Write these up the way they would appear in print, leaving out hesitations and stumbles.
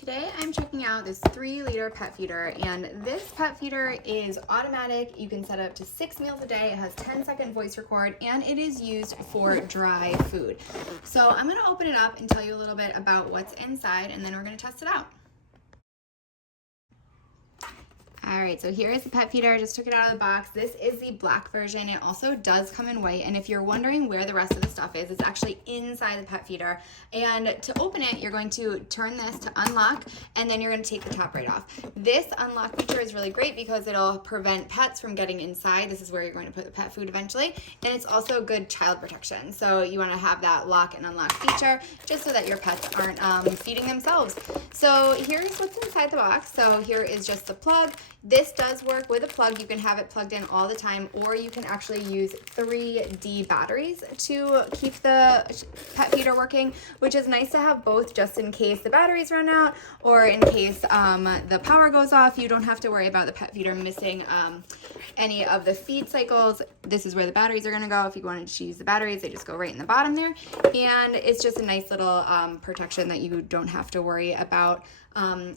Today I'm checking out this 3-liter pet feeder, and this pet feeder is automatic. You can set it up to 6 meals a day. It has 10-second voice record, and it is used for dry food. So I'm going to open it up and tell you a little bit about what's inside, and then we're going to test it out. Alright, so here is the pet feeder. I just took it out of the box. This is the black version. It also does come in white, and if you're wondering where the rest of the stuff is, it's actually inside the pet feeder. And to open it, you're going to turn this to unlock, and then you're going to take the top right off. This unlock feature is really great because it'll prevent pets from getting inside. This is where you're going to put the pet food eventually, and it's also good child protection. So you want to have that lock and unlock feature just so that your pets aren't feeding themselves. So here's what's inside the box. So here is just the plug. This does work with a plug. You can have it plugged in all the time, or you can actually use 3D batteries to keep the pet feeder working, which is nice to have both just in case the batteries run out or in case the power goes off. You don't have to worry about the pet feeder missing any of the feed cycles. This is where the batteries are going to go. If you wanted to use the batteries, they just go right in the bottom there, and it's just a nice little protection that you don't have to worry about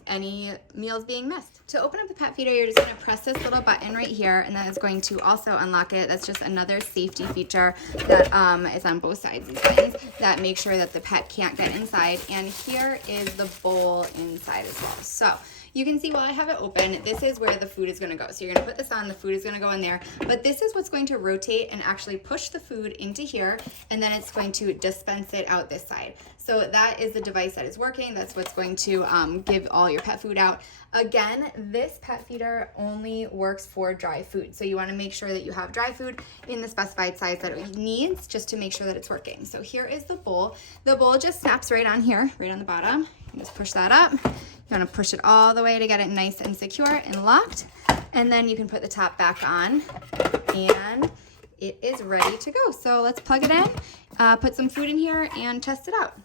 any meals being missed. To open up the pet feeder, you're just going to press this little button right here, and then it's going to also unlock it. That's just another safety feature that is on both sides of these buttons that make sure that the pet can't get inside. And here is the bowl inside as well. So you can see while I have it open, this is where the food is going to go. So you're going to put this on, the food is going to go in there, but this is what's going to rotate and actually push the food into here, and then it's going to dispense it out this side. So that is the device that is working. That's what's going to give all your pet food out. Again, this pet feeder only works for dry food. So you want to make sure that you have dry food in the specified size that it needs just to make sure that it's working. So here is the bowl. The bowl just snaps right on here, right on the bottom. You just push that up. You want to push it all the way to get it nice and secure and locked. And then you can put the top back on, and it is ready to go. So let's plug it in, put some food in here, and test it out.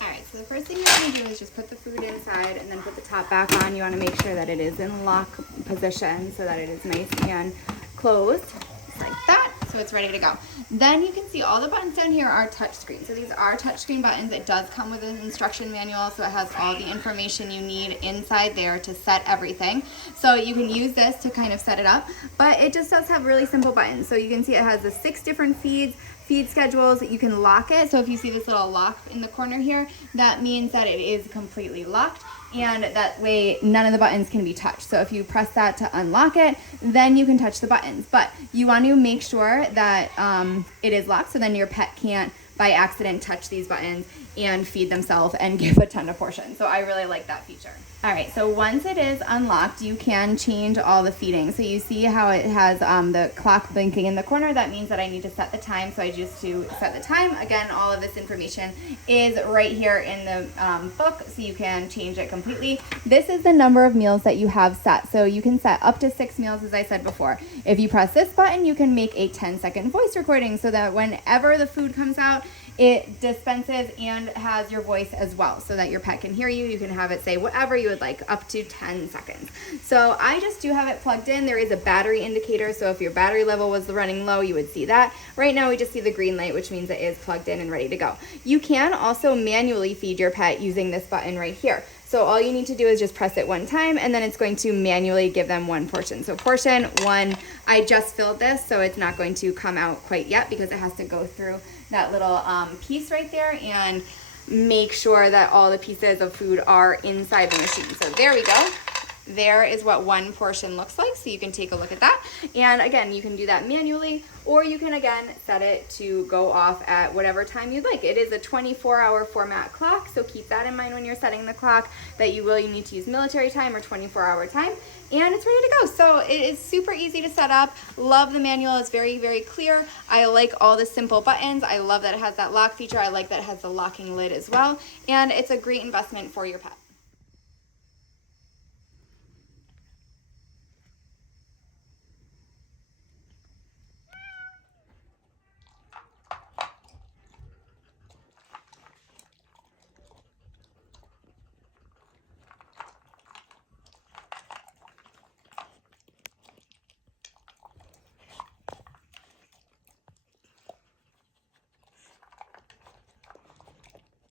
Alright, so the first thing you want to do is just put the food inside and then put the top back on. You want to make sure that it is in lock position so that it is nice and closed, just like that, so it's ready to go. Then you can see all the buttons down here are touchscreen. So these are touchscreen buttons. It does come with an instruction manual, so it has all the information you need inside there to set everything. So you can use this to kind of set it up, but it just does have really simple buttons. So you can see it has the 6 different feed schedules. You can lock it. So if you see this little lock in the corner here, that means that it is completely locked, and that way none of the buttons can be touched. So if you press that to unlock it, then you can touch the buttons, but you want to make sure that it is locked, so then your pet can't by accident touch these buttons and feed themselves and give a ton of portions. So I really like that feature. All right, so once it is unlocked, you can change all the feeding. So you see how it has the clock blinking in the corner. That means that I need to set the time. So I just to set the time. Again, all of this information is right here in the book, so you can change it completely. This is the number of meals that you have set. So you can set up to 6 meals, as I said before. If you press this button, you can make a 10-second voice recording so that whenever the food comes out, it dispenses and has your voice as well, so that your pet can hear you. You can have it say whatever you would like, up to 10 seconds. So I just do have it plugged in. There is a battery indicator, so if your battery level was running low, you would see that. Right now we just see the green light, which means it is plugged in and ready to go. You can also manually feed your pet using this button right here. So all you need to do is just press it one time, and then it's going to manually give them one portion. So portion 1, I just filled this, so it's not going to come out quite yet because it has to go through that little piece right there and make sure that all the pieces of food are inside the machine. So there we go. There is what one portion looks like, so you can take a look at that. And again, you can do that manually, or you can again set it to go off at whatever time you'd like. It is a 24-hour format clock, so keep that in mind when you're setting the clock, that you need to use military time or 24-hour time, and it's ready to go. So it is super easy to set up. Love the manual. It's very, very clear. I like all the simple buttons. I love that it has that lock feature. I like that it has the locking lid as well, and it's a great investment for your pet.